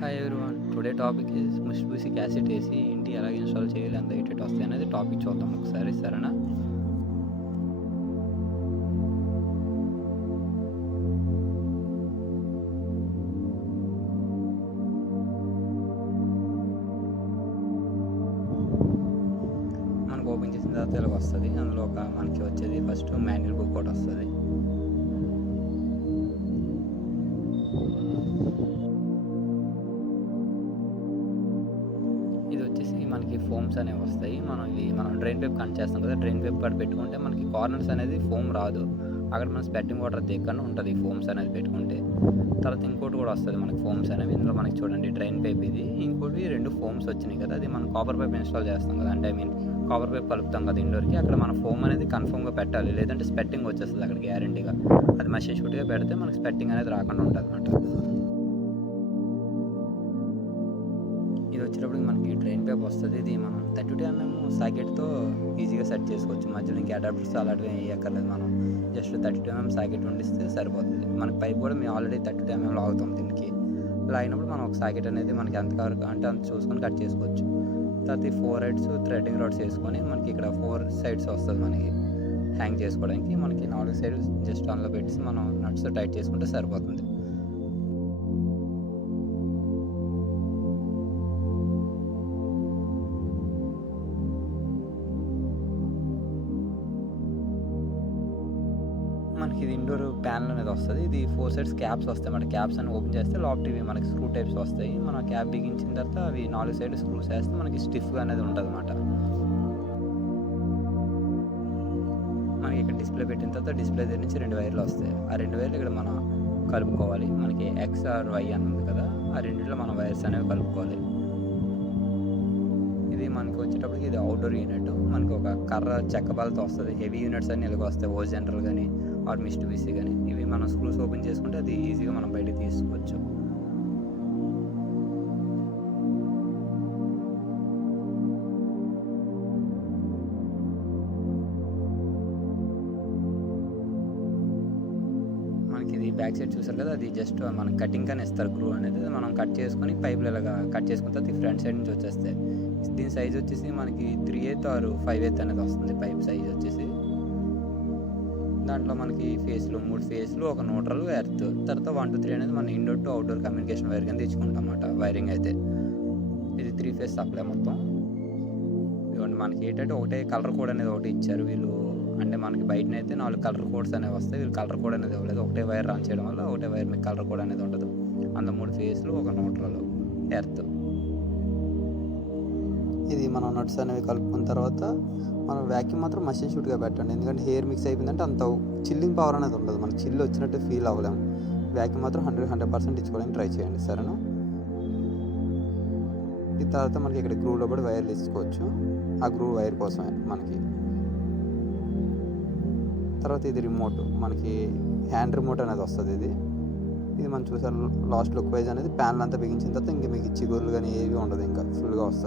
Hi everyone. Today topic is ముస్బిసిక్ acid వేసి ఇంటి ఎలా ఇన్స్టాల్ చేయాలి, ఎంత ఎయిట్ వస్తాయి అనేది టాపిక్ చూద్దాం ఒకసారి, సరేనా? మనకు ఓపెన్ చేసిన తర్వాత ఇలా వస్తుంది. అందులో మనకి వచ్చేది ఫస్ట్ మాన్యువల్ బుక్ ఒకటి వస్తుంది. ఇది వచ్చేసి మనకి ఫోమ్స్ అనేవి వస్తాయి. మనం డ్రైన్ పైప్ కనెక్ట్ చేస్తాం కదా, డ్రైన్ పైప్ కాడ పెట్టుకుంటే మనకి కార్నర్స్ అనేది ఫోమ్ రాదు. అక్కడ మన స్పెట్టింగ్ వాటర్ దిగకుండా ఉంటుంది ఫోమ్స్ అనేది పెట్టుకుంటే. తర్వాత ఇంకోటి కూడా వస్తుంది మనకి ఫోమ్స్ అనేవి. ఇందులో మనకి చూడండి డ్రైన్ పైప్ ఇది, ఇంకోటి 2 ఫోమ్స్ వచ్చినాయి కదా. అది మనం కాపర్ పైప్ ఇన్స్టాల్ చేస్తాం కదా, అంటే కాపర్ పైప్ కలుపుతాం కదా ఇండోర్కి. అక్కడ మన ఫోమ్ అనేది కన్ఫర్మ్గా పెట్టాలి, లేదంటే స్పెట్టింగ్ వచ్చేస్తుంది అక్కడ గ్యారంటీగా. అది మషిన్ షూట్గా పెడితే మనకి స్పెట్టింగ్ అనేది రాకుండా ఉంటుంది అన్నమాట. ఇది వచ్చేటప్పుడు మనకి డ్రైన్ పైప్ వస్తుంది. ఇది మనం 32 mm సాకెట్తో ఈజీగా సెట్ చేసుకోవచ్చు. మధ్యలో ఇంకా అడాప్టర్స్ అలాంటివి వేయక్కర్లేదు. మనం జస్ట్ 32 mm సాకెట్ ఉండిస్తే సరిపోతుంది. మనకి పైప్ కూడా మేము ఆల్రెడీ 32 mm లాగుతాం దీనికి. లాగినప్పుడు మనం ఒక సాకెట్ అనేది మనకి ఎంత కవర్ అంటే అంత చూసుకొని కట్ చేసుకోవచ్చు. తర్వాత ఈ 4 హెడ్స్ థ్రెడ్డింగ్ రాడ్స్ వేసుకొని మనకి ఇక్కడ 4 సైడ్స్ వస్తుంది మనకి హ్యాంగ్ చేసుకోవడానికి. మనకి 4 సైడ్స్ జస్ట్ అందులో పెట్టి మనం నట్స్ టైట్ చేసుకుంటే సరిపోతుంది. మనకి ఇది ఇండోర్ ప్యానల్ అనేది వస్తుంది. ఇది 4 సైడ్స్ క్యాప్స్ వస్తాయి. మన క్యాప్స్ అని ఓపెన్ చేస్తే లోపల ఇవి మనకి స్క్రూ టైప్స్ వస్తాయి. మన క్యాప్ బిగించిన తర్వాత అవి 4 సైడ్ స్క్రూస్ వేస్తే మనకి స్టిఫ్గా అనేది ఉంటుంది అన్నమాట. మనకి ఇక్కడ డిస్ప్లే పెట్టిన తర్వాత డిస్ప్లే దగ్గర నుంచి 2 వైర్లు వస్తాయి. ఆ 2 వైర్లు ఇక్కడ మనం కలుపుకోవాలి. మనకి ఎక్స్ ఆర్ వై అని ఉంది కదా, ఆ రెండింటిలో మనం వైర్స్ అనేవి కలుపుకోవాలి. ఇది మనకి వచ్చేటప్పటికి ఇది అవుట్డోర్ యూనిట్. మనకి ఒక కర్ర చెక్క బాల్తో వస్తుంది. హెవీ యూనిట్స్ అన్ని ఇలాగ వస్తాయి, ఓ జనరల్ కానీ ఆర్ మిస్ట్బిసి కానీ. ఇవి మనం స్క్రూస్ ఓపెన్ చేసుకుంటే అది ఈజీగా మనం బయటకు తీసుకోవచ్చు. మనకి ఇది బ్యాక్ సైడ్ చూసారు కదా, అది జస్ట్ మనం కటింగ్ కానీ ఇస్తారు గ్రూ అనేది. మనం కట్ చేసుకొని పైపులు ఇలాగా కట్ చేసుకున్న తర్వాత ఈ ఫ్రంట్ సైడ్ నుంచి వచ్చేస్తాయి. దీని సైజ్ వచ్చేసి మనకి 3/8 ఆర్ 5/8 అనేది వస్తుంది పైప్ సైజ్ వచ్చేసి. దాంట్లో మనకి ఫేస్లు 3 ఫేస్లు, ఒక న్యూట్రల్, ఎర్త్. తర్వాత 1 to 3 అనేది మన indoor to outdoor communication wire కింద తెచ్చుకుంటాం అన్నమాట వైరింగ్ అయితే. ఇది 3 ఫేస్ సప్లై మొత్తం. ఇవ్వండి మనకి ఏంటంటే ఒకటే కలర్ కోడ్ అనేది ఒకటి ఇచ్చారు వీళ్ళు. అంటే మనకి బయటనైతే 4 కలర్ కోడ్స్ అనేవి వస్తాయి. వీళ్ళు కలర్ కోడ్ అనేది ఇవ్వలేదు. ఒకటే వైర్ రన్ చేయడం వల్ల ఒకటే వైర్ మీకు కలర్ కోడ్ అనేది ఉండదు. అందులో 3 ఫేస్లు, ఒక న్యూట్రల్, ఎర్త్. ఇది మనం నట్స్ అనేవి కలుపుకున్న తర్వాత మనం వ్యాక్యూమ్ మాత్రం మషిన్ షూట్గా పెట్టండి. ఎందుకంటే హెయిర్ మిక్స్ అయిపోయిందంటే అంత చిల్లింగ్ పవర్ అనేది ఉండదు, మనకి చిల్లు వచ్చినట్టు ఫీల్ అవ్వలేము. వ్యాక్యూమ్ మాత్రం 100% ఇచ్చుకోవడానికి ట్రై చేయండి, సరేనా? ఈ తర్వాత మనకి ఇక్కడ గ్రూలో కూడా వైర్లు ఇచ్చుకోవచ్చు, ఆ గ్రూ వైర్ కోసమే మనకి. తర్వాత ఇది రిమోట్, మనకి హ్యాండ్ రిమోట్ అనేది వస్తుంది. ఇది మనం చూసారు లాస్ట్ లుక్ వైజ్ అనేది ప్యానల్ అంతా బిగించిన తర్వాత ఇంకా మీకు చిగుర్లు కానీ ఏవి ఉండదు, ఇంకా ఫుల్గా వస్తుంది.